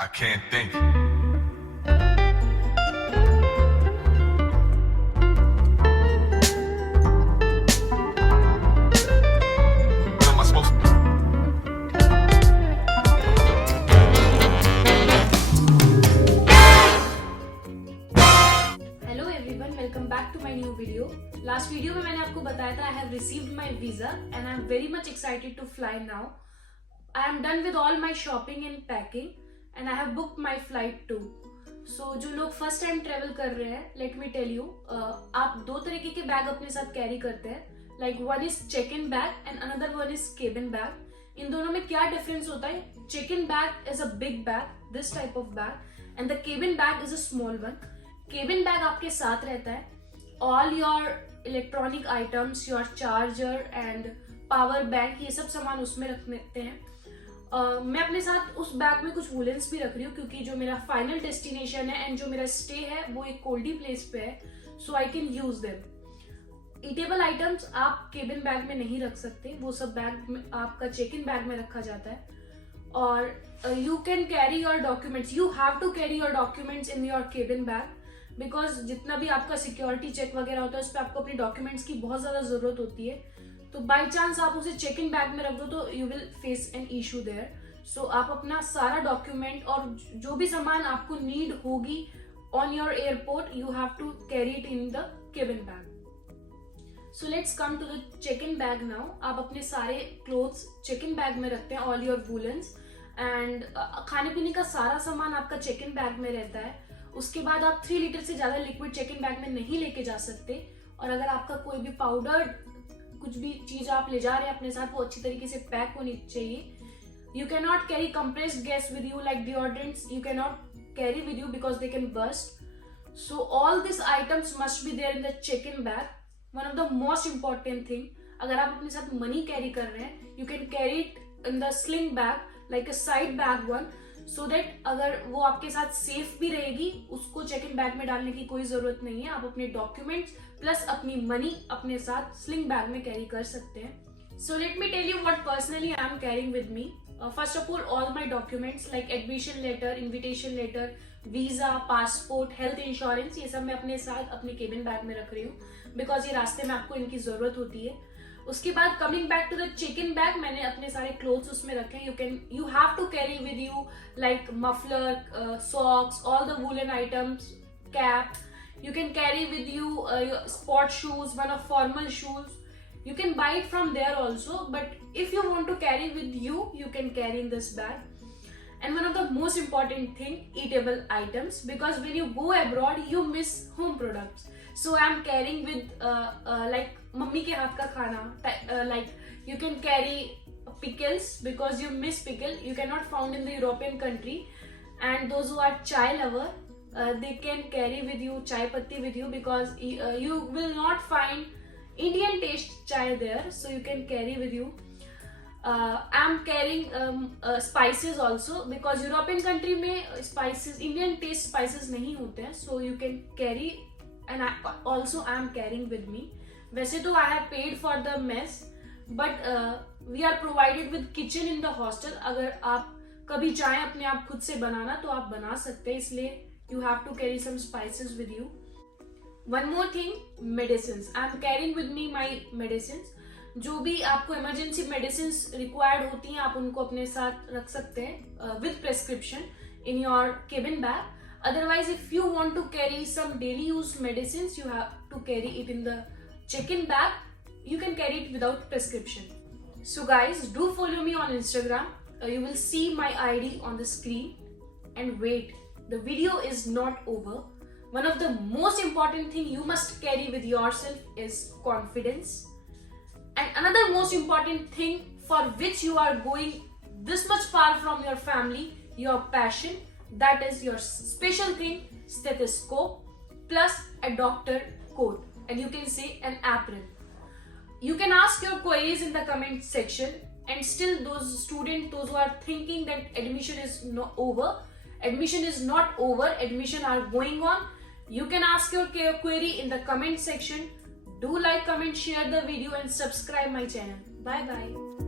I can't think. What am I supposed to? Hello everyone, welcome back to my new video. Last video में मैंने आपको बताया था I have received my visa and I am very much excited to fly now. I am done with all my shopping and packing and I have booked my flight too. So जो लोग first time travel कर रहे हैं, late me tell you, आप दो तरीके के बैग अपने साथ कैरी करते हैं। Like one is check in bag and another one is cabin bag. इन दोनों में क्या डिफरेंस होता है? Check in bag is a big bag, this type of bag, and the cabin bag is a small one. Cabin bag आपके साथ रहता है, all your electronic items, your charger and power bank, ये सब सामान उसमें रख लेते हैं। मैं अपने साथ उस बैग में कुछ वुलेंस भी रख रही हूँ क्योंकि जो मेरा फाइनल डेस्टिनेशन है एंड जो मेरा स्टे है वो एक कोल्डी प्लेस पे है, so I can use them. Eatable items आप केबिन बैग में नहीं रख सकते, वो सब बैग में आपका चेक इन बैग में रखा जाता है। और you can carry your documents, you have to carry your documents in your cabin bag because जितना भी आपका सिक्योरिटी चेक वगैरह होता है उस पर आपको अपने डॉक्यूमेंट्स की बहुत ज्यादा जरूरत होती है। तो बाय चांस आप उसे चेक इन बैग में रख दो तो you will face an issue there. So आप अपना सारा डॉक्यूमेंट और जो भी सामान आपको नीड होगी on your airport, you have to carry it in the cabin bag. So let's come to the check in bag now. आप अपने सारे क्लोथ्स चेक इन बैग में रखते हैं, ऑल योर वुलेंस एंड खाने पीने का सारा सामान आपका चेक इन बैग में रहता है। उसके बाद आप 3 लीटर से ज्यादा लिक्विड चेक इन बैग में नहीं लेके जा सकते। और अगर आपका कोई भी पाउडर कुछ भी चीज आप ले जा रहे हैं अपने साथ, वो अच्छी तरीके से पैक होनी चाहिए। You can not carry compressed gas with you like deodorants, you can not carry with you because they can burst. So all this items must be there in the check in bag. One of the most important thing, अगर आप अपने साथ money carry कर रहे हैं, you can carry it in the sling bag like a side bag one, so that अगर वो आपके साथ सेफ भी रहेगी, उसको चेक इन बैग में डालने की कोई जरूरत नहीं है। आप अपने डॉक्यूमेंट्स प्लस अपनी मनी अपने साथ स्लिंग बैग में कैरी कर सकते हैं। So let me tell you what personally I am carrying with me. First of all my documents like admission letter, invitation letter, visa, passport, health insurance, ये सब मैं अपने साथ अपने केबिन बैग में रख रही हूँ बिकॉज ये रास्ते में आपको इनकी जरूरत होती है। उसके बाद coming back to the check in bag, मैंने अपने सारे क्लोथ्स उसमें रखे हैं। You have to carry with you like muffler, socks, all the woollen items, cap. You can carry with you your sport shoes, one of formal shoes. You can buy it from there also, but if you want to carry with you, you can carry in this bag. And one of the most important thing, eatable items, because when you go abroad, you miss home products. So I am carrying with like mummy ke haath ka khana. Like you can carry pickles because you miss pickle. You cannot found in the European country. And those who are chai lover, they can carry with you chai patti with you because you will not find Indian taste chai there, so you can carry with you. I'm carrying spices also because European country में spices, Indian taste spices नहीं होते हैं, so you can carry, and I am carrying with me. वैसे तो I have paid for the mess, but we are provided with kitchen in the hostel. अगर आप कभी चाहें अपने आप खुद से बनाना तो आप बना सकते हैं, इसलिए you have to carry some spices with you. One more thing, medicines. I am carrying with me my medicines. जो भी आपको emergency medicines required होती हैं, आप उनको अपने साथ रख सकते हैं with prescription in your cabin bag. Otherwise, if you want to carry some daily use medicines, you have to carry it in the check-in bag. You can carry it without prescription. So guys, do follow me on Instagram. You will see my ID on the screen. And wait, the video is not over. One of the most important thing you must carry with yourself is confidence. And another most important thing for which you are going this much far from your family, your passion, that is your special thing, stethoscope plus a doctor coat, and you can say an apron. You can ask your queries in the comment section, and still those students, those who are thinking that admission is not over, admission is not over, admission are going on. You can ask your query in the comment section. Do like, comment, share the video and subscribe my channel. Bye bye.